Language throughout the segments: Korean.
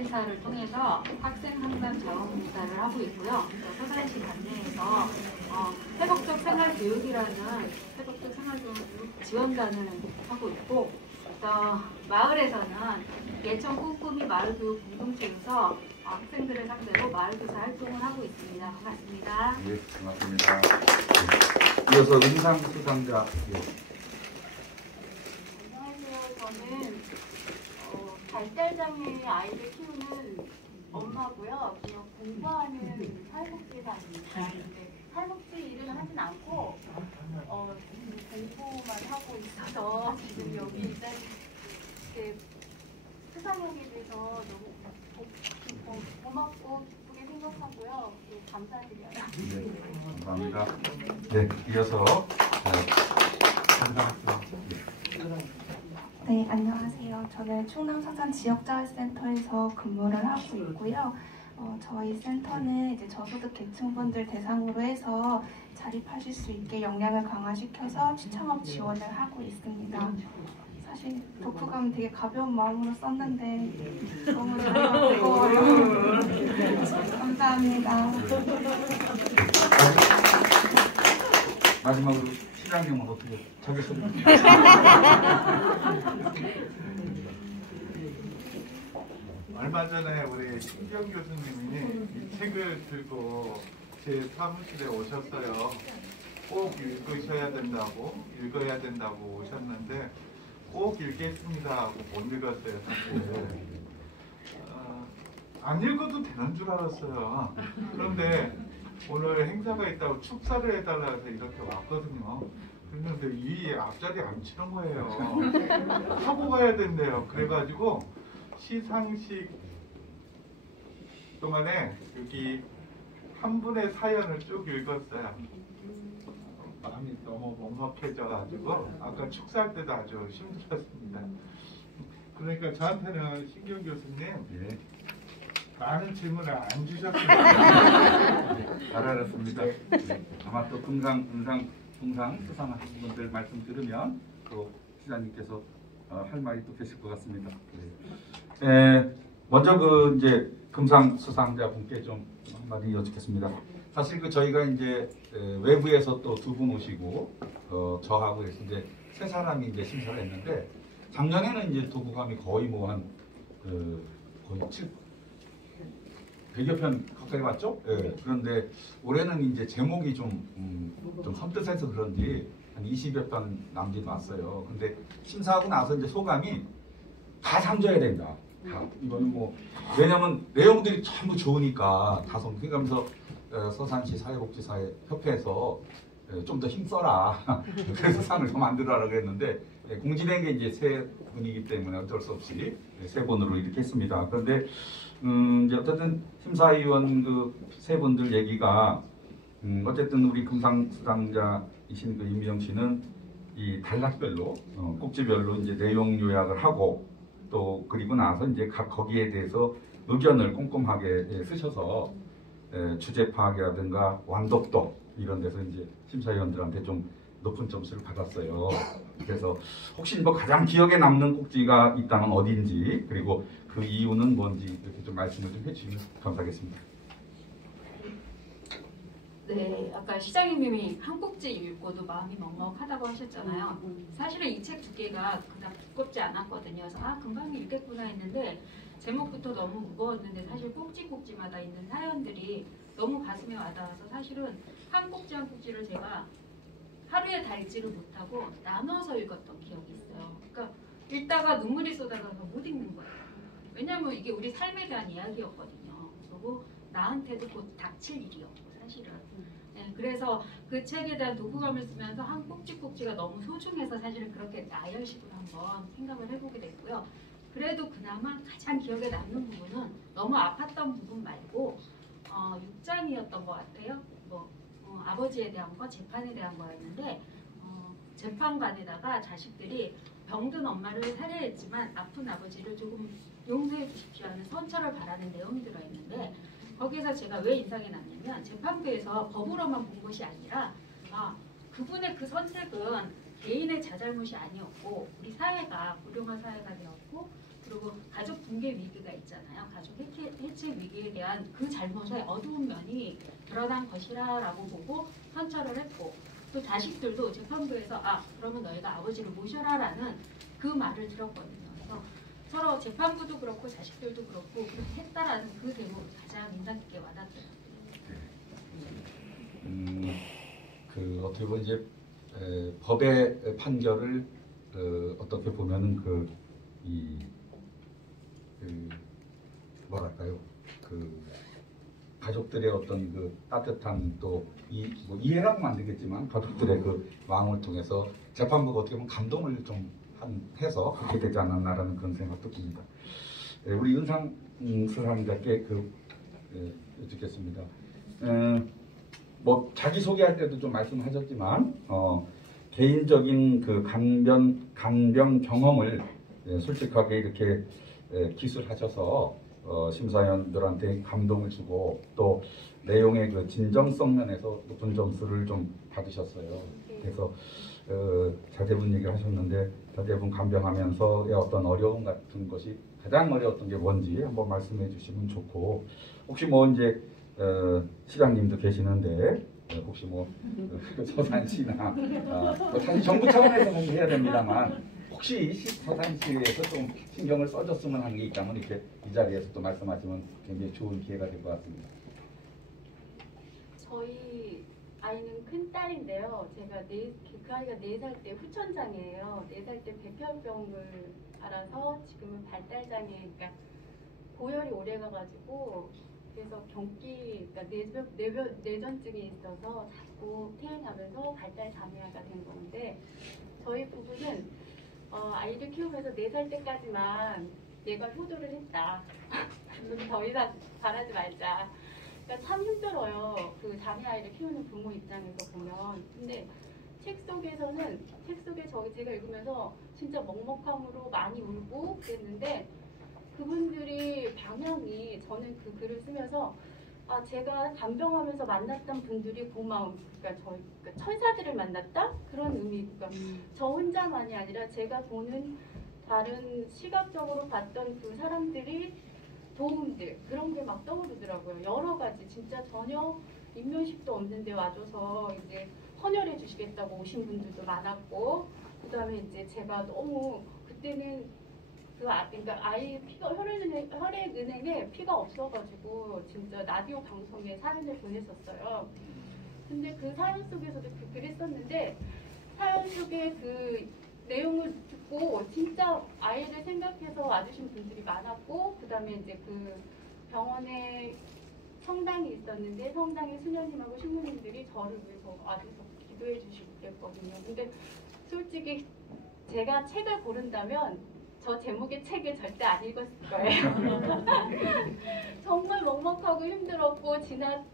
교육센터를 통해서 학생 상담 자원봉사를 하고 있고요. 서산시 관내에서 회복적 생활교육이라는 회복적 생활교육 지원단을 하고 있고, 또 마을에서는 예천 꿈꾸미 마을교육 공동체에서 학생들을 상대로 마을교사 활동을 하고 있습니다. 반갑습니다. 예, 반갑습니다. 이어서 은상 수상자. 안녕하세요. 저는 발달장애 아이를 키우는 엄마고요. 그냥 공부하는 사회복지사입니다. 사회복지 일은 하진 않고 공부만 하고 있어서 지금 여기 일단 수상하게 돼서 너무 고맙고 기쁘게 생각하고요. 감사드려요. 네, 감사합니다. 네, 이어서 네, 안녕하세요. 저는 충남 서산 지역자활센터에서 근무를 하고 있고요. 저희 센터는 이제 저소득 계층분들 대상으로 해서 자립하실 수 있게 역량을 강화시켜서 취창업 지원을 하고 있습니다. 사실 독후감은 되게 가벼운 마음으로 썼는데 너무 저희가 무거워요. 감사합니다. 마지막으로 실장님은 어떻게 자기소개? 얼마 전에 우리 신경 교수님이 이 책을 들고 제 사무실에 오셨어요. 꼭 읽으셔야 된다고, 읽어야 된다고 오셨는데 꼭 읽겠습니다 하고 못 읽었어요. 사실. 안 읽어도 되는 줄 알았어요. 그런데 오늘 행사가 있다고 축사를 해달라 해서 이렇게 왔거든요. 그런데 이 앞자리 안 치는 거예요. 하고 가야 된대요. 그래가지고 시상식 동안에 여기 한 분의 사연을 쭉 읽었어요. 마음이 너무 먹먹해져가지고 아까 축사할 때도 아주 힘들었습니다. 그러니까 저한테는 신경 교수님 많은 질문을 안 주셨습니다. 잘 알았습니다. 네, 아마 또 동상 수상하신 분들 말씀 들으면 또 시장님께서 할 말이 또 계실 것 같습니다. 네. 먼저 이제 금상 수상자 분께 좀 한마디 여쭙겠습니다. 사실 저희가 이제 외부에서 또 두 분 오시고 저하고 해서 이제 세 사람이 이제 심사를 했는데 작년에는 이제 독후감이 거의 뭐 거의 100여 편 가까이 왔죠? 네. 그런데 올해는 이제 제목이 좀 섬뜩해서 그런지 한 20여 편 남짓 왔어요. 근데 심사하고 나서 이제 소감이 다 상줘야 된다. 이거는 뭐 왜냐면 내용들이 전부 좋으니까 다 그러면서 서산시 사회복지사협회에서 좀 더 힘써라. 그래서 상을 더 만들어라고 했는데 공지된 게 이제 세 분이기 때문에 어쩔 수 없이 세 분으로 이렇게 했습니다. 그런데 이제 어쨌든 심사위원 세 분들 얘기가 어쨌든 우리 금상 수상자이신 임미영 씨는 이 단락별로 꼭지별로 이제 내용 요약을 하고 또 그리고 나서 이제 각 거기에 대해서 의견을 꼼꼼하게 쓰셔서 주제 파악이라든가 완독도 이런 데서 이제 심사위원들한테 좀 높은 점수를 받았어요. 그래서 혹시 뭐 가장 기억에 남는 꼭지가 있다면 어딘지 그리고 그 이유는 뭔지 이렇게 좀 말씀을 좀 해주시면 감사하겠습니다. 네, 아까 시장님이 한 꼭지 읽고도 마음이 먹먹하다고 하셨잖아요. 사실은 이 책 두 개가 그닥 두껍지 않았거든요. 그래서 금방 읽겠구나 했는데 제목부터 너무 무거웠는데 사실 꼭지마다 있는 사연들이 너무 가슴에 와닿아서 사실은 한 꼭지 한 꼭지를 제가 하루에 다 읽지를 못하고 나눠서 읽었던 기억이 있어요. 그러니까 읽다가 눈물이 쏟아져서 못 읽는 거예요. 왜냐하면 이게 우리 삶에 대한 이야기였거든요. 그리고 나한테도 곧 닥칠 일이었고 사실은. 네, 그래서 그 책에 대한 독후감을 쓰면서 한 꼭지가 너무 소중해서 사실은 그렇게 나열식으로 한번 생각을 해보게 됐고요. 그래도 그나마 가장 기억에 남는 부분은 너무 아팠던 부분 말고 6장이었던 것 같아요. 아버지에 대한 거, 재판에 대한 거였는데 재판관에다가 자식들이 병든 엄마를 살해했지만 아픈 아버지를 조금 용서해 주십시오 하는 선처를 바라는 내용이 들어있는데 거기서 제가 왜 인상이 남냐면 재판부에서 법으로만 본 것이 아니라 그분의 그 선택은 개인의 자잘못이 아니었고 우리 사회가 불용한 사회가 되었고 그리고 가족 붕괴 위기가 있잖아요. 가족 해체 위기에 대한 그 잘못의 어두운 면이 드러난 것이라고 보고 선처를 했고 또 자식들도 재판부에서 그러면 너희가 아버지를 모셔라라는 그 말을 들었거든요. 그래서 서로 재판부도 그렇고 자식들도 그렇고 그렇게 했다라는 그 대목이 가장 인상 깊게 와닿더라고요. 그 어떻게 보면 이제 법의 판결을 어떻게 보면은 뭐랄까요, 그 가족들의 어떤 그 따뜻한 또 뭐 이해라고는 안 되겠지만 가족들의 그 마음을 통해서 재판부가 어떻게 보면 감동을 좀 해서 그렇게 되지 않았나라는 그런 생각도 듭니다. 우리 은상 수사님께 여쭙겠습니다. 뭐 자기 소개할 때도 좀 말씀하셨지만 개인적인 그 간병 경험을 솔직하게 이렇게 기술하셔서 심사위원들한테 감동을 주고 또 내용의 그 진정성 면에서 높은 점수를 좀 받으셨어요. 그래서 자제분 얘기를 하셨는데 자제분 간병하면서의 어떤 어려움 같은 것이 가장 어려웠던 게 뭔지 한번 말씀해 주시면 좋고 혹시 뭐 이제 시장님도 계시는데 혹시 뭐 서산시나 사실 정부 차원에서 해야 됩니다만 혹시 서산시에서 좀 신경을 써줬으면 하는 게 있다면 이렇게 이 자리에서 또 말씀하시면 굉장히 좋은 기회가 될 것 같습니다. 저희 아이는 큰 딸인데요. 제가 그 아이가 4살 때 후천장애예요. 4살 때 백혈병을 알아서 지금은 발달장애, 그러니까 고열이 오래 가가지고 그래서 그러니까 내전증이 있어서 자꾸 퇴행하면서 발달 장애가 된 건데 저희 부부는 아이를 키우면서 4살 때까지만 얘가 효도를 했다. 더 이상 바라지 말자. 그러니까 참 힘들어요. 그 장애 아이를 키우는 부모 입장에서 보면. 근데 책 속에 제가 읽으면서 진짜 먹먹함으로 많이 울고 그랬는데 그분들이 방향이 저는 그 글을 쓰면서 제가 간병하면서 만났던 분들이 고마움, 그러니까 천사들을 만났다 그런 의미. 그러니까 저 혼자만이 아니라 제가 보는 다른 시각적으로 봤던 그 사람들이 도움들 그런 게 막 떠오르더라고요. 여러 가지 진짜 전혀 인면식도 없는데 와줘서 이제 헌혈해 주시겠다고 오신 분들도 많았고 그다음에 이제 제가 너무 그때는 그러니까 아이 혈액은행에 피가 없어가지고 진짜 라디오 방송에 사연을 보냈었어요. 근데 그 사연 속에서도 그랬었는데 사연 속에 그 내용을 듣고 진짜 아이를 생각해서 와주신 분들이 많았고 그다음에 이제 그 병원에 성당이 있었는데 성당에 수녀님하고 신부님들이 저를 위해서 와줘서 기도해 주시고 그랬거든요. 근데 솔직히 제가 책을 고른다면 저 제목의 책을 절대 안 읽었을 거예요. 정말 먹먹하고 힘들었고 지난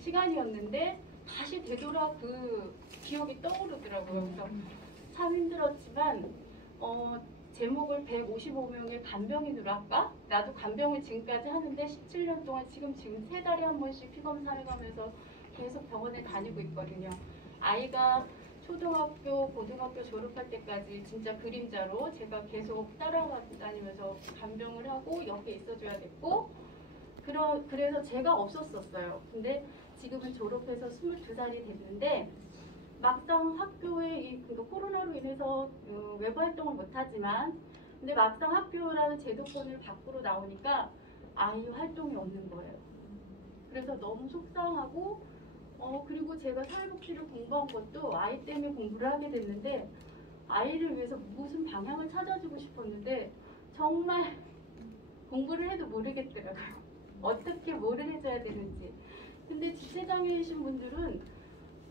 시간이었는데 다시 되돌아 그 기억이 떠오르더라고요. 그래서 참 힘들었지만 제목을 155명의 간병인으로 할까? 나도 간병을 지금까지 하는데 17년 동안 지금 3달에 한 번씩 피검사를 가면서 계속 병원에 다니고 있거든요. 아이가 초등학교, 고등학교 졸업할 때까지 진짜 그림자로 제가 계속 따라다니면서 간병을 하고 옆에 있어줘야 됐고 그래서 제가 없었었어요. 근데 지금은 졸업해서 22살이 됐는데 막상 학교에 코로나로 인해서 외부 활동을 못하지만 근데 막상 학교라는 제도권을 밖으로 나오니까 아이 활동이 없는 거예요. 그래서 너무 속상하고 그리고 제가 사회복지를 공부한 것도 아이 때문에 공부를 하게 됐는데 아이를 위해서 무슨 방향을 찾아주고 싶었는데 정말 공부를 해도 모르겠더라고요. 어떻게 뭐를 해줘야 되는지. 근데 지체장애이신 분들은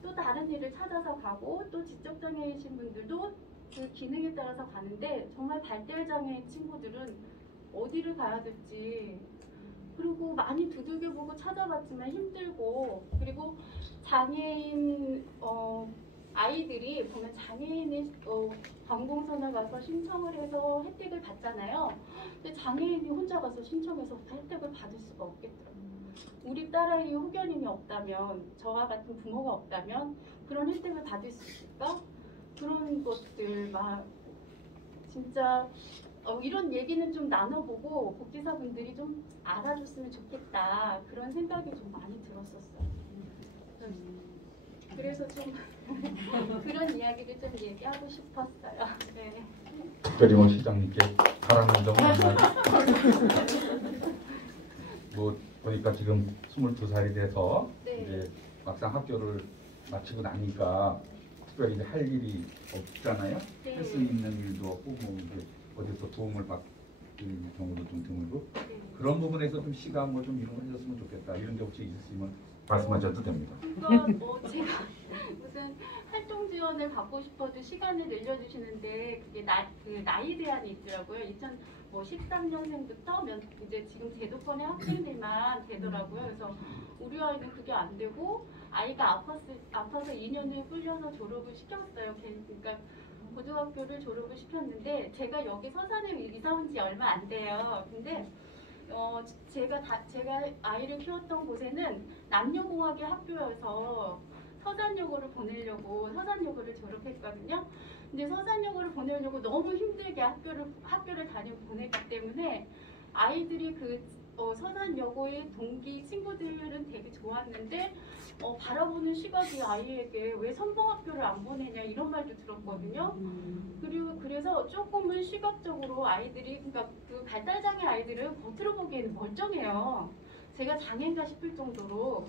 또 다른 일을 찾아서 가고 또 지적장애이신 분들도 그 기능에 따라서 가는데 정말 발달장애인 친구들은 어디를 가야 될지 그리고 많이 두들겨보고 찾아봤지만 힘들고 그리고 장애인 아이들이 보면 장애인이 관공서나 가서 신청을 해서 혜택을 받잖아요. 근데 장애인이 혼자 가서 신청해서 혜택을 받을 수가 없겠더라고요. 우리 딸아이 후견인이 없다면 저와 같은 부모가 없다면 그런 혜택을 받을 수 있을까? 그런 것들 막 진짜 이런 얘기는 좀 나눠보고 복지사분들이 좀 알아줬으면 좋겠다 그런 생각이 좀 많이 들었었어요. 그래서 좀 그런 이야기를 좀 얘기하고 싶었어요. 네. 특별히 뭐 시장님께 바라는 점은 없나요? 뭐 보니까 지금 22살이 돼서 네. 이제 막상 학교를 마치고 나니까 특별히 이제 할 일이 없잖아요. 네. 할 수 있는 일도 없고 뭐 이제 어디서 도움을 받을 경우도 좀 드물고 네. 그런 부분에서 좀 시간 뭐 좀 이런 거 해줬으면 좋겠다 이런 게 혹시 있으시면 말씀하셔도 됩니다. 그러니까 제가 무슨 활동 지원을 받고 싶어도 시간을 늘려주시는데 그게 나이 제한이 있더라고요. 2013년생부터 이제 지금 제도권의 학생들만 되더라고요. 그래서 우리 아이는 그게 안 되고 아이가 아파서 2년을 끌려서 졸업을 시켰어요. 그러니까 고등학교를 졸업을 시켰는데 제가 여기 서산에 이사 온 지 얼마 안 돼요. 근데 제가 아이를 키웠던 곳에는 남녀공학의 학교여서 서산여고를 보내려고 서산여고를 졸업했거든요. 근데 서산여고를 보내려고 너무 힘들게 학교를 다니고 보냈기 때문에 아이들이 서산여고의 동기 친구들은 되게 좋았는데 바라보는 시각이 아이에게 왜 선봉학교를 안 보내냐 이런 말도 들었거든요. 그리고 그래서 조금은 시각적으로 아이들이 그러니까 그 발달장애 아이들은 겉으로 보기에는 멀쩡해요. 제가 장애인가 싶을 정도로.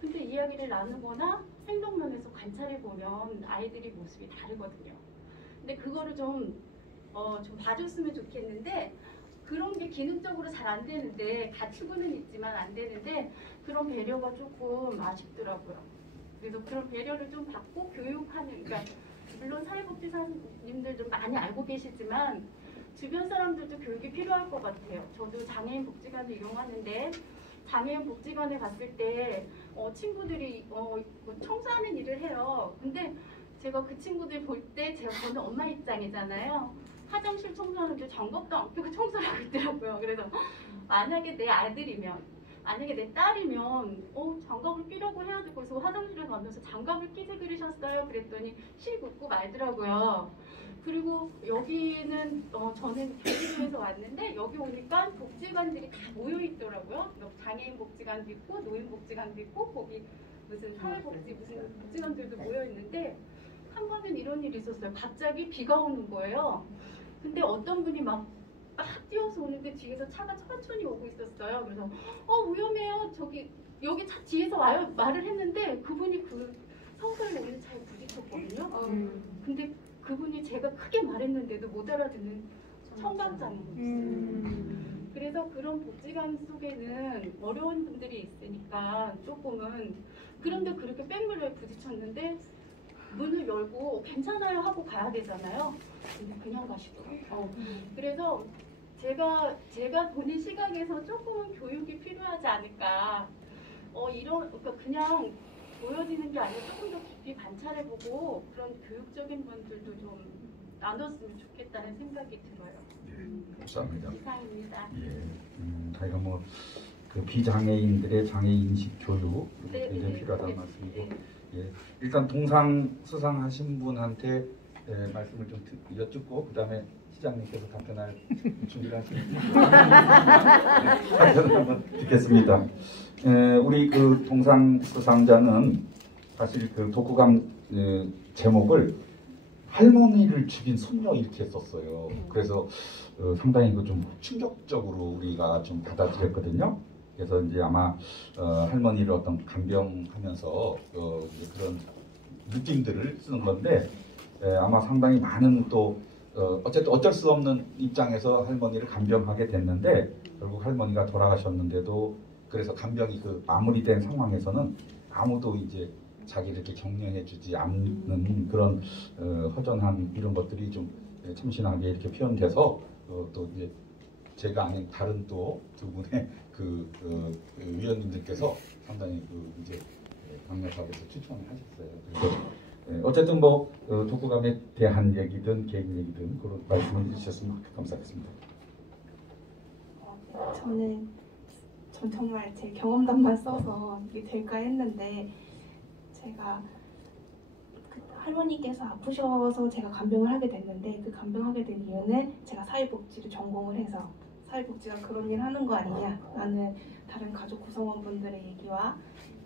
근데 이야기를 나누거나 행동면에서 관찰해 보면 아이들이 모습이 다르거든요. 근데 그거를 좀 봐줬으면 좋겠는데 그런 게 기능적으로 잘 안 되는데 갖추고는 있지만 안 되는데 그런 배려가 조금 아쉽더라고요. 그래서 그런 배려를 좀 받고 교육하는 그러니까 물론 사회복지사님들도 많이 알고 계시지만 주변 사람들도 교육이 필요할 것 같아요. 저도 장애인 복지관을 이용하는데 장애인 복지관에 갔을 때 친구들이 청소하는 일을 해요. 근데 제가 그 친구들 볼 때 저는 엄마 입장이잖아요. 화장실 청소하는데 장갑도 안 끼고 청소를 하고 있더라고요. 그래서 만약에 내 아들이면 만약에 내 딸이면 장갑을 끼려고 해야 되고 그래서 화장실에 가면서 장갑을 끼지 그러셨어요. 그랬더니 실 긋고 말더라고요. 그리고 여기는 저는 경기도에서 왔는데 여기 오니까 복지관들이 다 모여 있더라고요. 장애인 복지관도 있고 노인 복지관도 있고 거기 무슨 사회복지 무슨 복지관들도 모여 있는데 한 번은 이런 일이 있었어요. 갑자기 비가 오는 거예요. 근데 어떤 분이 막 뛰어서 오는데 뒤에서 차가 천천히 오고 있었어요. 그래서 위험해요. 여기 차 뒤에서 와요. 말을 했는데 그분이 그 성소에 오는 차에 부딪혔거든요. 근데 그분이 제가 크게 말했는데도 못 알아듣는 청각장애였어요. 그래서 그런 복지관 속에는 어려운 분들이 있으니까 조금은 그런데 그렇게 백물에 부딪혔는데 문을 열고 괜찮아요 하고 가야 되잖아요. 근데 그냥 가시더라고요. 그래서 제가 보는 시각에서 조금은 교육이 필요하지 않을까. 그러니까 그냥 보여지는 게 아니라 조금 더 깊이 관찰해보고 그런 교육적인 분들도 좀 나눴으면 좋겠다는 생각이 들어요. 예, 감사합니다. 이상입니다. 예, 저희가 뭐 그 비장애인들의 장애인식 교육 굉장히 필요하다는 말씀이고, 예, 일단 동상 수상하신 분한테 말씀을 좀 여쭙고 그 다음에 시장님께서 답변할 준비를 하시겠습니다. 답변을 한번 듣겠습니다. 우리 그 동상 수상자는 사실 그 독후감 제목을 할머니를 죽인 손녀 이렇게 썼어요. 그래서 상당히 그 좀 충격적으로 우리가 좀 받아들였거든요. 그래서 이제 아마 할머니를 어떤 간병하면서 그런 느낌들을 쓰는 건데 아마 상당히 많은 또 어쨌든 어쩔 수 없는 입장에서 할머니를 간병하게 됐는데 결국 할머니가 돌아가셨는데도 그래서 간병이 그 마무리된 상황에서는 아무도 이제 자기를 이렇게 격려해주지 않는 그런 허전한 이런 것들이 좀 참신하게 이렇게 표현돼서 또 이제 제가 아닌 다른 또 두 분의 그 위원님들께서 상당히 그 이제 강력하게서 추천을 하셨어요. 그래서 어쨌든 뭐 독후감에 대한 얘기든 개인 얘기든 그런 말씀을 해주셨으면 감사하겠습니다. 전 정말 제 경험담만 써서 이게 될까 했는데 제가 할머니께서 아프셔서 제가 간병을 하게 됐는데 그 간병하게 된 이유는 제가 사회복지를 전공을 해서 사회복지가 그런 일 하는 거 아니냐라는 다른 가족 구성원분들의 얘기와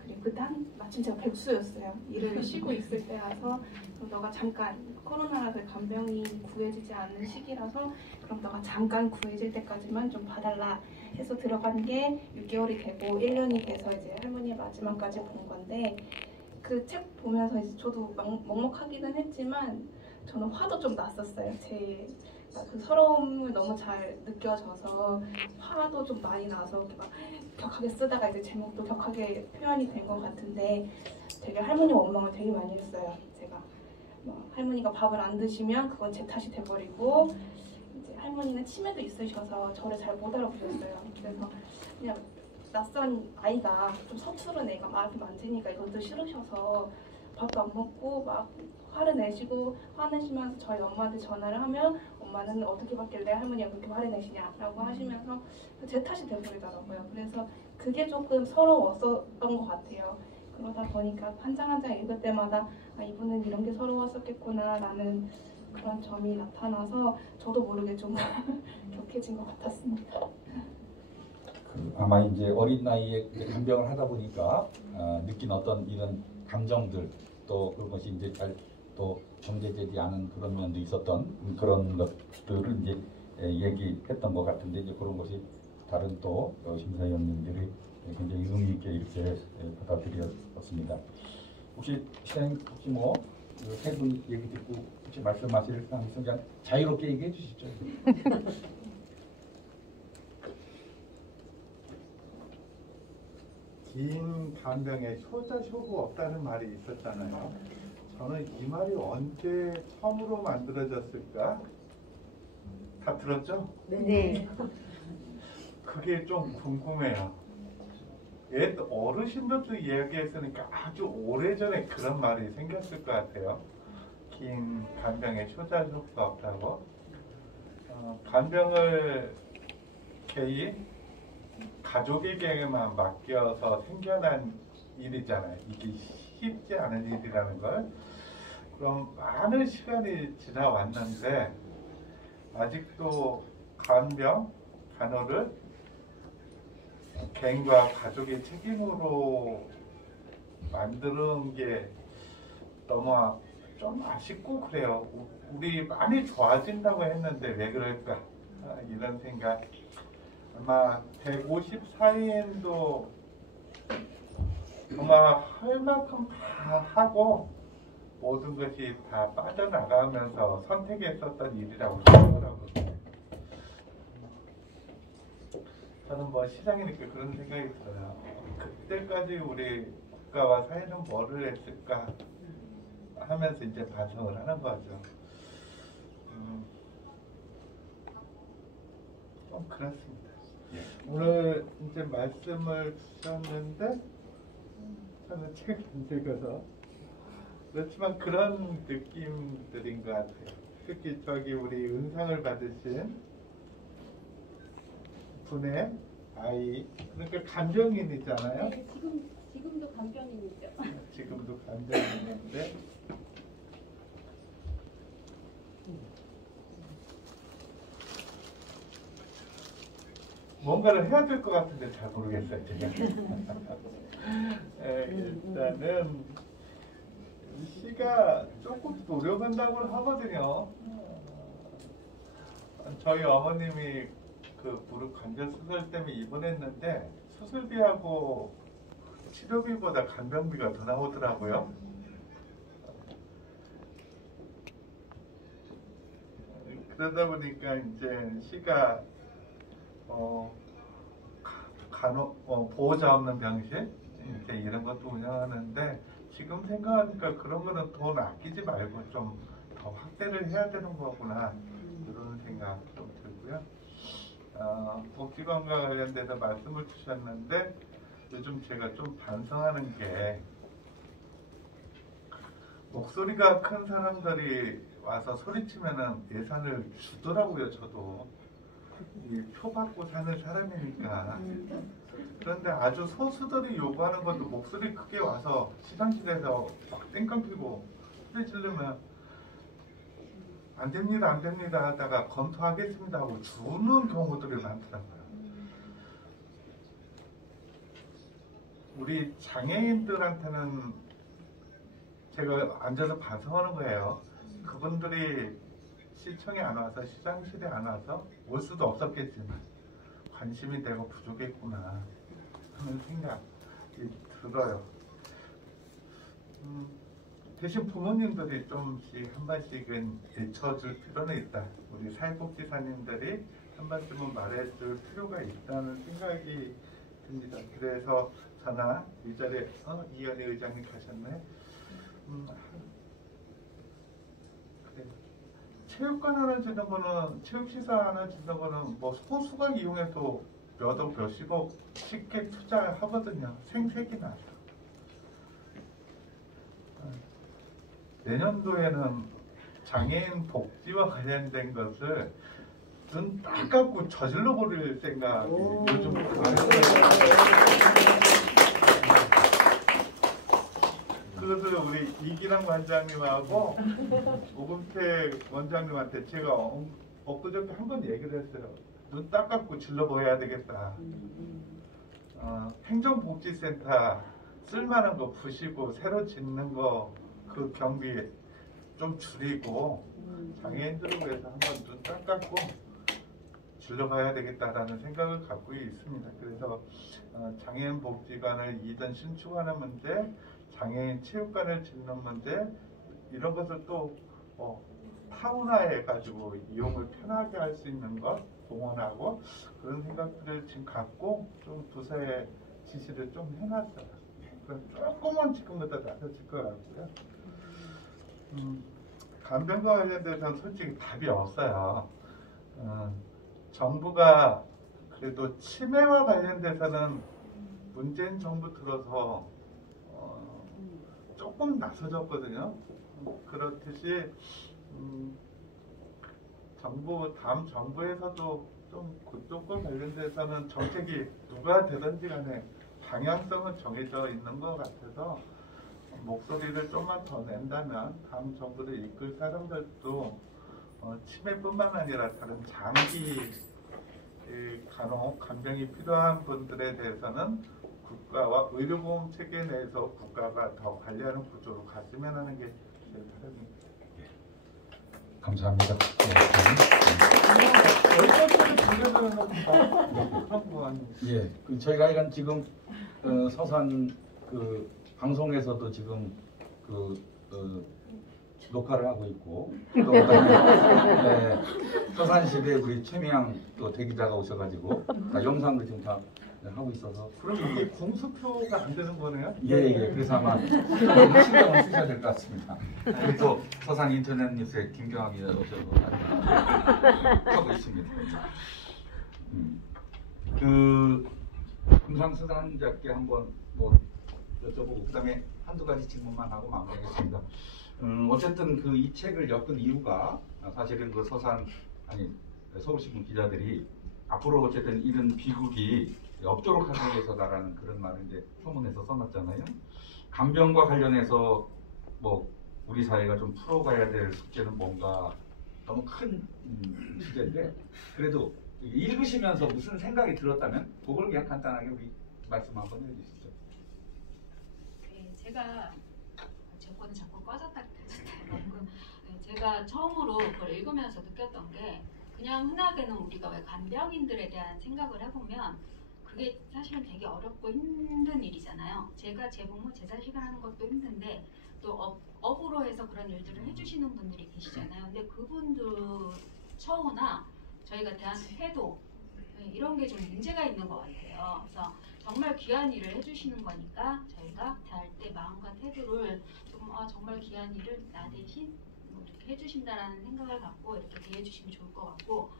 그리고 그때 마침 제가 백수였어요. 일을 쉬고 있을 때라서 그럼 너가 잠깐 코로나라서 간병이 구해지지 않는 시기라서 그럼 너가 잠깐 구해질 때까지만 좀 봐달라 해서 들어간 게 6개월이 되고 1년이 돼서 이제 할머니의 마지막까지 본 건데 그 책 보면서 이제 저도 먹먹하기는 했지만 저는 화도 좀 났었어요. 제 그 서러움을 너무 잘 느껴져서 화도 좀 많이 나서 이렇게 막 격하게 쓰다가 이제 제목도 격하게 표현이 된 것 같은데 되게 할머니 원망을 되게 많이 했어요. 제가 할머니가 밥을 안 드시면 그건 제 탓이 돼버리고 이제 할머니는 치매도 있으셔서 저를 잘 못 알아보셨어요. 그래서 그냥 낯선 아이가 좀 서투른 애가 막 만지니까 이것도 싫으셔서 밥도 안 먹고 막 화를 내시고 화내시면서 저희 엄마한테 전화를 하면 엄마는 어떻게 받길래 할머니가 그렇게 화를 내시냐라고 하시면서 제 탓이 돼버리더라고요. 그래서 그게 조금 서러웠었던 것 같아요. 그러다 보니까 한 장 한 장 읽을 때마다 아, 이분은 이런 게 서러웠었겠구나라는 그런 점이 나타나서 저도 모르게 좀 격해진 것 같았습니다. 아마 이제 어린 나이에 간병을 하다 보니까 느낀 어떤 이런 감정들 또 그런 것이 이제 잘 또 정제되지 않은 그런 면도 있었던 그런 것들을 이제 얘기했던 것 같은데 이제 그런 것이 다른 또 심사위원님들이 굉장히 의미 있게 이렇게 받아들였습니다. 혹시 시장님 혹시 뭐 세 분 얘기 듣고 혹시 말씀하실 사항 있으면 그냥 자유롭게 얘기해 주시죠. 긴 간병에 효자효구 없다는 말이 있었잖아요. 저는 이 말이 언제 처음으로 만들어졌을까? 다 들었죠? 네. 그게 좀 궁금해요. 옛 어르신들도 이야기했으니까 아주 오래전에 그런 말이 생겼을 것 같아요. 긴 간병에 효자효구가 없다고. 간병을 개인 가족에게만 맡겨서 생겨난 일이잖아요. 이게 쉽지 않은 일이라는 걸. 그럼 많은 시간이 지나왔는데 아직도 간병, 간호를 개인과 가족의 책임으로 만드는 게 너무 좀 아쉽고 그래요. 우리 많이 좋아진다고 했는데 왜 그럴까? 이런 생각. 아마 154인도 아마 할 만큼 다 하고 모든 것이 다 빠져나가면서 선택했었던 일이라고 생각을 하거든요. 저는 뭐 시장이니까 그런 생각이 들어요. 그때까지 우리 국가와 사회는 뭐를 했을까 하면서 이제 반성을 하는 거죠. 좀 그렇습니다. 오늘 이제 말씀을 주셨는데 저는 책 안 읽어서 그렇지만 그런 느낌들인 것 같아요. 특히 저기 우리 은상을 받으신 분의 아이 그러니까 간병인이잖아요. 네, 지금도 간병인이죠. 지금도 간병인인데 뭔가를 해야 될 것 같은데 잘 모르겠어요. 제가. 일단은 시가 조금 노력한다고 하거든요. 저희 어머님이 그 무릎 관절 수술 때문에 입원했는데 수술비하고 치료비보다 간병비가 더 나오더라고요. 그러다 보니까 이제 시가 보호자 없는 병실 이제 이런 것도 운영하는데 지금 생각하니까 그런 거는 돈 아끼지 말고 좀 더 확대를 해야 되는 거구나 이런 생각 좀 들고요. 복지관과 관련돼서 말씀을 주셨는데 요즘 제가 좀 반성하는 게 목소리가 큰 사람들이 와서 소리치면은 예산을 주더라고요. 저도 표 받고 사는 사람이니까. 그런데 아주 소수들이 요구하는 것도 목소리 크게 와서 시상실에서 막 땡깡 피고 뿌려주려면 안 됩니다, 안 됩니다 하다가 검토하겠습니다 하고 주는 경우들이 많더라고요. 우리 장애인들한테는 제가 앉아서 반성하는 거예요. 그분들이 시청에 안 와서 시장실에 안 와서 올 수도 없었겠지만 관심이 되고 부족했구나 하는 생각이 들어요. 대신 부모님들이 좀씩 한 번씩은 외쳐줄 필요는 있다. 우리 사회복지사님들이 한 번쯤은 말해줄 필요가 있다는 생각이 듭니다. 그래서 저나 이 자리에 이현희 의장님 가셨네. 그래. 체육관 하나 짓는 거는 체육시설 하나 짓는 거는 뭐 소수가 이용해도 몇억 몇십억 쉽게 투자하거든요. 생색이 나서. 내년도에는 장애인 복지와 관련된 것을 눈 딱 감고 저질러 버릴 생각이 요즘 많아요. 그래서 우리 이기랑 원장님하고 오금택 원장님한테 제가 엊그저께 한 번 얘기를 했어요. 눈 딱 감고 질러보아야 되겠다. 행정복지센터 쓸만한 거 부시고 새로 짓는 거 그 경비 좀 줄이고 장애인들을 위해서 한번 눈 딱 감고 질러봐야 되겠다라는 생각을 갖고 있습니다. 그래서 장애인 복지관을 이전 신축하는 문제, 장애인 체육관을 짓는 문제 이런 것을 또 타운화해가지고 이용을 편하게 할 수 있는 것 동원하고 그런 생각들을 지금 갖고 좀 부서에 지시를 좀 해놨어요. 조금은 지금보다 나아질 것 같고요. 간병과 관련돼서는 솔직히 답이 없어요. 정부가 그래도 치매와 관련돼서는 문재인 정부 들어서 조금 나서졌거든요. 그렇듯이 다음 정부에서도 좀 그쪽과 관련돼서는 정책이 누가 되든지 간에 방향성은 정해져 있는 것 같아서 목소리를 좀만 더 낸다면 다음 정부를 이끌 사람들도 치매뿐만 아니라 다른 장기 간혹 간병이 필요한 분들에 대해서는 국가와 의료보험 체계 내에서 국가가 더 관리하는 구조로 갔으면 하는 게 제 바람입니다. 감사합니다. 예, 저희가 이건 지금 서산 그 방송에서도 지금 녹화를 하고 있고 또 네, 서산시대 우리 최미양 또 대기자가 오셔가지고 다 영상을 지금 다 하고 있어서 그럼 이게 공수표가 안 되는 거네요? 예, 그래서 아마 신경을 쓰셔야 될 것 같습니다. 그리고 또 서산 인터넷 뉴스에 김경학 기자 오셔서 하고 있습니다. 그 금상수산자께 한번 뭐 여쭤보고 그다음에 한두 가지 질문만 하고 마무리하겠습니다. 어쨌든 그 이 책을 엮은 이유가 사실은 그 서울신문 기자들이 앞으로 어쨌든 이런 비극이 없도록 하기 위해서다라는 그런 말을 이제 소문에서 써놨잖아요. 간병과 관련해서 뭐 우리 사회가 좀 풀어가야 될 숙제는 뭔가 너무 큰 주제인데 그래도 읽으시면서 무슨 생각이 들었다면 그걸 그냥 간단하게 우리 말씀 한번 해주시죠. 네, 제가 제 거는 자꾸 꺼졌다 켜졌다 제가 처음으로 그걸 읽으면서 느꼈던 게 그냥 흔하게는 우리가 왜 간병인들에 대한 생각을 해보면 그게 사실은 되게 어렵고 힘든 일이잖아요. 제가 제 부모 제 자식을 하는 것도 힘든데 또 업으로 해서 그런 일들을 해주시는 분들이 계시잖아요. 근데 그분들 처우나 저희가 대하는 태도 이런 게 좀 문제가 있는 것 같아요. 그래서 정말 귀한 일을 해주시는 거니까 저희가 대할 때 마음과 태도를 조금 정말 귀한 일을 나 대신 이렇게 해주신다라는 생각을 갖고 이렇게 대해주시면 좋을 것 같고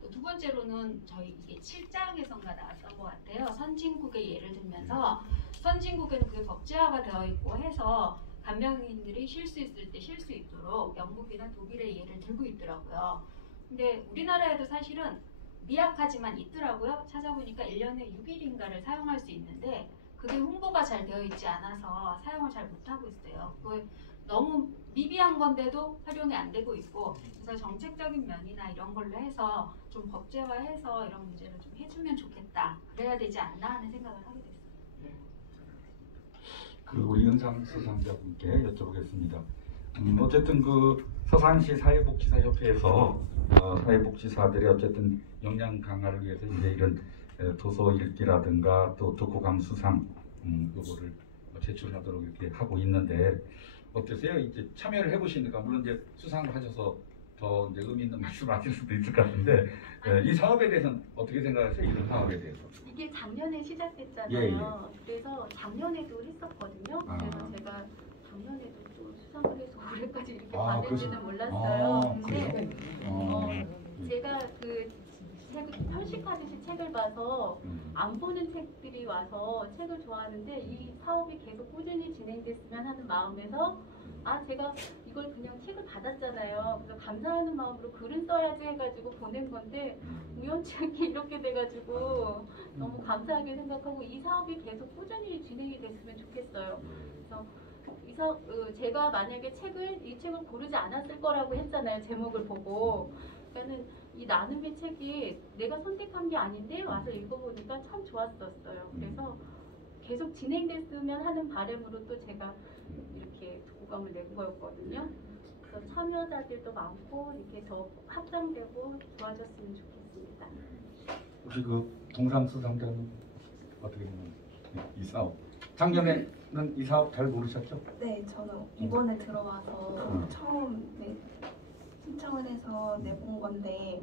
또 두 번째로는 저희 이게 7장에선가 나왔던 것 같아요. 선진국의 예를 들면서 선진국에는 그게 법제화가 되어 있고 해서 간병인들이 쉴 수 있을 때 쉴 수 있도록 영국이나 독일의 예를 들고 있더라고요. 근데 우리나라에도 사실은 미약하지만 있더라고요. 찾아보니까 1년에 6일인가를 사용할 수 있는데 그게 홍보가 잘 되어 있지 않아서 사용을 잘 못하고 있어요. 그걸 너무 미비한 건데도 활용이 안 되고 있고 그래서 정책적인 면이나 이런 걸로 해서 좀 법제화해서 이런 문제를 좀 해주면 좋겠다. 그래야 되지 않나 하는 생각을 하게 됐어요. 그 우리 은상 수상자분께 여쭤보겠습니다. 어쨌든 그 서산시 사회복지사협회에서 사회복지사들의 어쨌든 역량 강화를 위해서 이제 이런 도서 읽기라든가 또 독후감 수상 요거를 제출하도록 이렇게 하고 있는데 어떠세요? 이제 참여를 해보시니까 물론 이제 수상을 하셔서 더 이제 의미 있는 말씀하실 수도 있을 것 같은데 이 사업에 대해서는 어떻게 생각하세요? 이런 사업에 대해서? 이게 작년에 시작됐잖아요. 예, 예. 그래서 작년에도 했었거든요. 그래서 제가 작년에도 또 수상을 해서 올해까지 이렇게 받을지는 몰랐어요. 근데 제가 그 책을 편식하듯이 책을 봐서 안 보는 책들이 와서 책을 좋아하는데 이 사업이 계속 꾸준히 진행됐으면 하는 마음에서 제가 이걸 그냥 책을 받았잖아요. 그래서 감사하는 마음으로 글은 써야지 해가지고 보낸 건데 우연치 않게 이렇게 돼가지고 너무 감사하게 생각하고 이 사업이 계속 꾸준히 진행이 됐으면 좋겠어요. 그래서 제가 만약에 이 책을 고르지 않았을 거라고 했잖아요. 제목을 보고. 그러니까는 이 나눔의 책이 내가 선택한 게 아닌데 와서 읽어보니까 참 좋았었어요. 그래서 계속 진행됐으면 하는 바람으로 또 제가 이렇게 독후감을 낸 거였거든요. 그래서 참여자들도 많고 이렇게 더 확장되고 좋아졌으면 좋겠습니다. 혹시 그 동상 수상자는 어떻게 보면 이 사업 작년에는 이 사업 잘 모르셨죠? 네, 저는 이번에 들어와서 처음 신청을 해서 내본 건데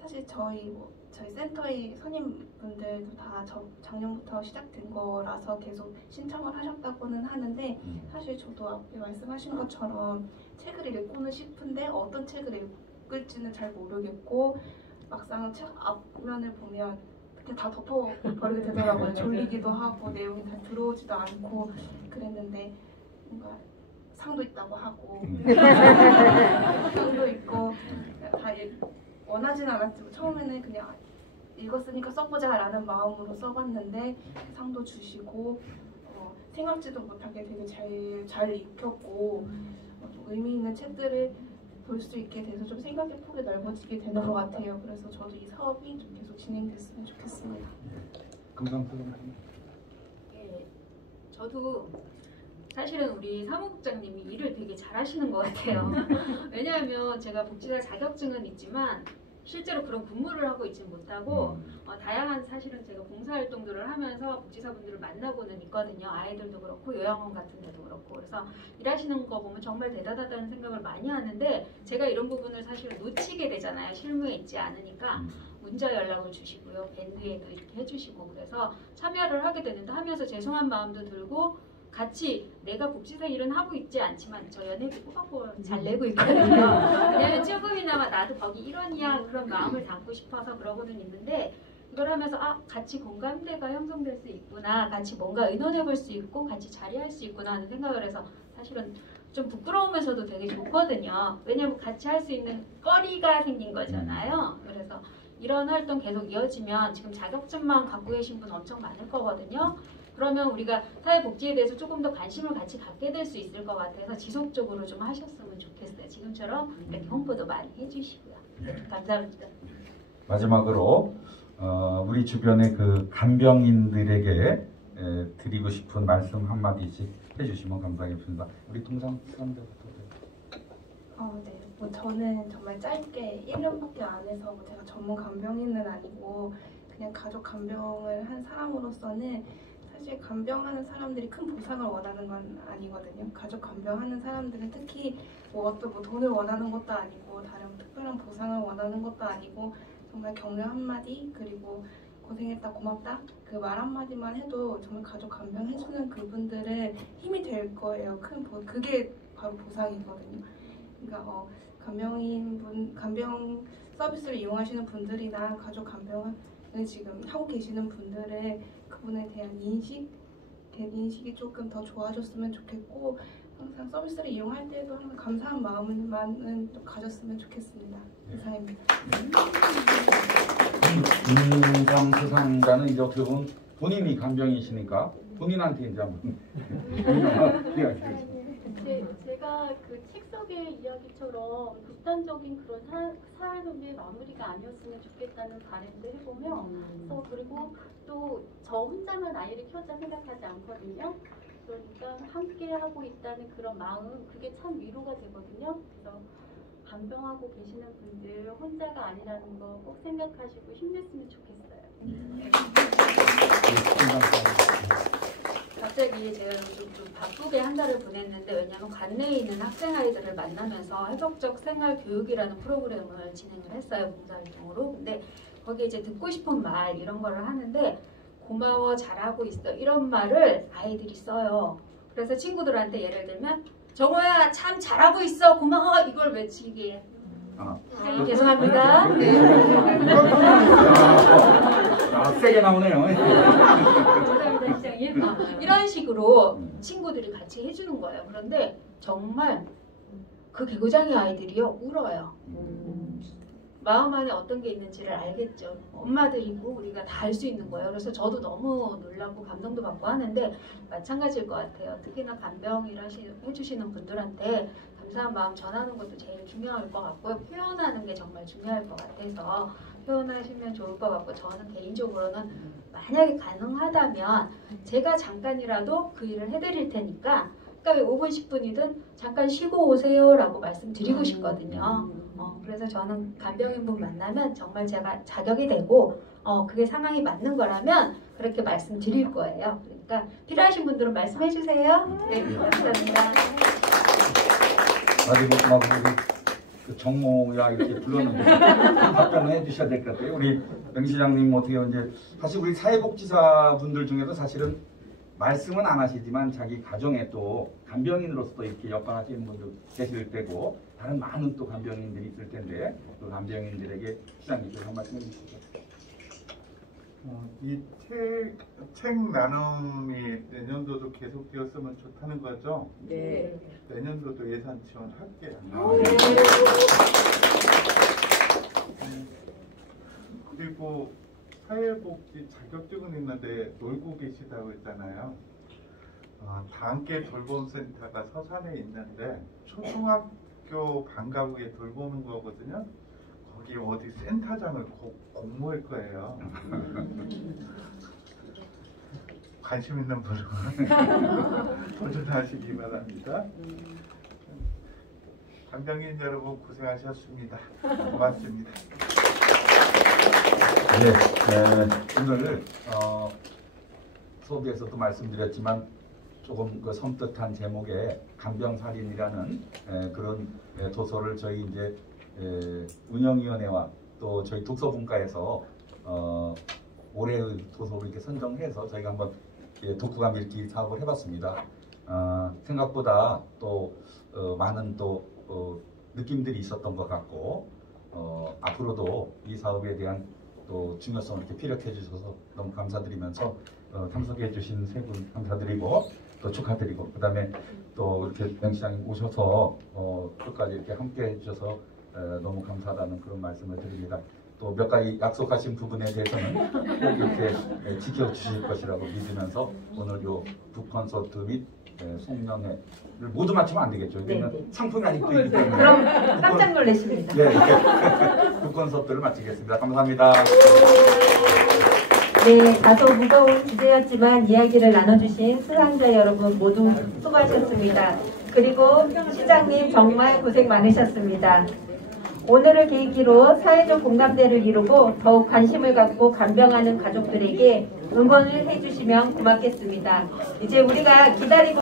사실 저희 센터의 선임분들도 다 작년부터 시작된 거라서 계속 신청을 하셨다고는 하는데 사실 저도 앞에 말씀하신 것처럼 책을 읽고는 싶은데 어떤 책을 읽을지는 잘 모르겠고 막상 책 앞면을 보면 그냥 다 덮어버리게 되더라고요. 졸리기도 하고 내용이 잘 들어오지도 않고 그랬는데 뭔가 상도 있다고 하고 상도 있고 다 원하진 않았지만 처음에는 그냥 읽었으니까 써보자 라는 마음으로 써봤는데 상도 주시고 생각지도 못하게 되게 잘 익혔고 의미 있는 책들을 볼 수 있게 돼서 좀 생각의 폭이 넓어지게 되는 것 같아요. 그래서 저도 이 사업이 좀 계속 진행됐으면 좋겠습니다. 금상수상. 예, 저도 사실은 우리 사무국장님이 일을 되게 잘하시는 것 같아요. 왜냐하면 제가 복지사 자격증은 있지만 실제로 그런 근무를 하고 있지 못하고 다양한 사실은 제가 봉사활동들을 하면서 복지사분들을 만나고는 있거든요. 아이들도 그렇고 요양원 같은 데도 그렇고 그래서 일하시는 거 보면 정말 대단하다는 생각을 많이 하는데 제가 이런 부분을 사실은 놓치게 되잖아요. 실무에 있지 않으니까 문자 연락을 주시고요. 밴드에도 이렇게 해주시고 그래서 참여를 하게 되는데 하면서 죄송한 마음도 들고 같이 내가 복지사 일은 하고 있지 않지만 저 연예비 꼬박꼬박 잘 내고 있거든요. 왜냐면 조금이나마 나도 거기 일원이야 그런 마음을 담고 싶어서 그러고는 있는데 이걸 하면서 같이 공감대가 형성될 수 있구나, 같이 뭔가 의논해 볼 수 있고 같이 자리할 수 있구나 하는 생각을 해서 사실은 좀 부끄러우면서도 되게 좋거든요. 왜냐면 같이 할 수 있는 거리가 생긴 거잖아요. 그래서 이런 활동 계속 이어지면 지금 자격증만 갖고 계신 분 엄청 많을 거거든요. 그러면 우리가 사회복지에 대해서 조금 더 관심을 같이 갖게 될 수 있을 것 같아서 지속적으로 좀 하셨으면 좋겠어요. 지금처럼 이렇게 홍보도 많이 해주시고요. 감사합니다. 마지막으로 우리 주변의 그 간병인들에게 드리고 싶은 말씀 한마디씩 해주시면 감사하겠습니다. 우리 동상 수상자부터. 네. 저는 정말 짧게 1년밖에 안 해서 제가 전문 간병인은 아니고 그냥 가족 간병을 한 사람으로서는 사실 간병하는 사람들이 큰 보상을 원하는 건 아니거든요. 가족 간병하는 사람들은 특히 어떤 돈을 원하는 것도 아니고 다른 특별한 보상을 원하는 것도 아니고 정말 격려 한마디 그리고 고생했다 고맙다 그 말 한마디만 해도 정말 가족 간병해주는 그분들은 힘이 될 거예요. 그게 바로 보상이거든요. 그러니까 간병 서비스를 이용하시는 분들이나 가족 간병을 지금 하고 계시는 분들의 그분에 대한 인식이 조금 더 좋아졌으면 좋겠고 항상 서비스를 이용할 때도 항상 감사한 마음만은 좀 가졌으면 좋겠습니다. 이상입니다. 금상 수상자는 이제 어떻게 보면 본인이 간병이시니까 본인한테 이제 한번 이야기해주세요. 제가 그 책 속의 이야기처럼 극단적인 그런 삶의 마무리가 아니었으면 좋겠다는 바람도 해보면서 그리고 또 저 혼자만 아이를 키웠다 생각하지 않거든요. 그러니까 함께 하고 있다는 그런 마음 그게 참 위로가 되거든요. 그래서 간병하고 계시는 분들 혼자가 아니라는 거 꼭 생각하시고 힘냈으면 좋겠어요. 갑자기 제가 좀 바쁘게 한 달을 보냈는데 왜냐하면 관내에 있는 학생 아이들을 만나면서 회복적 생활 교육이라는 프로그램을 진행을 했어요. 봉사활동으로. 근데 거기에 이제 듣고 싶은 말 이런 거를 하는데 고마워 잘하고 있어 이런 말을 아이들이 써요. 그래서 친구들한테 예를 들면 정호야 참 잘하고 있어 고마워 이걸 외치게. 죄송합니다. 네. 세게 나오네요. 죄송합니다 시장님. 이런 식으로 친구들이 같이 해주는 거예요. 그런데 정말 그 개구장이 아이들이요 울어요. 마음 안에 어떤 게 있는지를 알겠죠. 엄마들이고 우리가 다 알 수 있는 거예요. 그래서 저도 너무 놀라고 감동도 받고 하는데 마찬가지일 것 같아요. 특히나 간병을 해주시는 분들한테 감사한 마음 전하는 것도 제일 중요할 것 같고요. 표현하는 게 정말 중요할 것 같아서 표현하시면 좋을 것 같고 저는 개인적으로는 만약에 가능하다면 제가 잠깐이라도 그 일을 해드릴 테니까 그러니까 5분 10분이든 잠깐 쉬고 오세요 라고 말씀드리고 싶거든요. 그래서 저는 간병인분 만나면 정말 제가 자격이 되고 그게 상황이 맞는 거라면 그렇게 말씀드릴 거예요. 그러니까 필요하신 분들은 말씀해 주세요. 네, 감사합니다. 마지막 그 정모야 이렇게 불렀는데 답변을 해주셔야 될 것 같아요. 우리 명 시장님 어떻게 이제 사실 우리 사회복지사 분들 중에도 사실은 말씀은 안 하시지만 자기 가정에 또 간병인으로서 또 이렇게 역할하시는 분들 계실 때고 다른 많은 또 간병인들이 있을 텐데 그 간병인들에게 시장님께서 한 말씀 해주시죠. 이 책 나눔이 내년도도 계속 되었으면 좋다는 거죠? 네. 내년도도 예산 지원할게요. 그리고 사회복지 자격증은 있는데 놀고 계시다고 했잖아요. 다 함께 돌봄센터가 서산에 있는데 초등학교 방과후에 돌보는 거거든요. 거기 어디 센터장을 공모할 거예요. 관심 있는 분은 도전하시기 바랍니다. 간병인 여러분 고생하셨습니다. 고맙습니다. 네, 오늘 수업에서도 말씀드렸지만 조금 그 섬뜩한 제목의 간병살인이라는 그런 도서를 저희 이제 운영위원회와 또 저희 독서분과에서 올해의 도서를 이렇게 선정해서 저희가 한번 독후감 읽기 사업을 해봤습니다. 생각보다 또 많은 또 느낌들이 있었던 것 같고 앞으로도 이 사업에 대한 또 중요성을 이렇게 피력해 주셔서 너무 감사드리면서 참석해 주신 세 분 감사드리고 또 축하드리고 그 다음에 또 이렇게 명 시장님 오셔서 끝까지 이렇게 함께 해주셔서 너무 감사하다는 그런 말씀을 드립니다. 또 몇 가지 약속하신 부분에 대해서는 꼭 이렇게 지켜주실 것이라고 믿으면서 오늘 요 북콘서트 및 송년회를 모두 맞추면 안 되겠죠. 왜냐면 상품이 아직도 있기 때문에. 그럼 깜짝 놀라십니다. 네, 북콘서트를 마치겠습니다. 감사합니다. 네, 다소 무거운 주제였지만 이야기를 나눠주신 수상자 여러분 모두 수고하셨습니다. 그리고 시장님 정말 고생 많으셨습니다. 오늘을 계기로 사회적 공감대를 이루고 더욱 관심을 갖고 간병하는 가족들에게 응원을 해주시면 고맙겠습니다. 이제 우리가 기다리고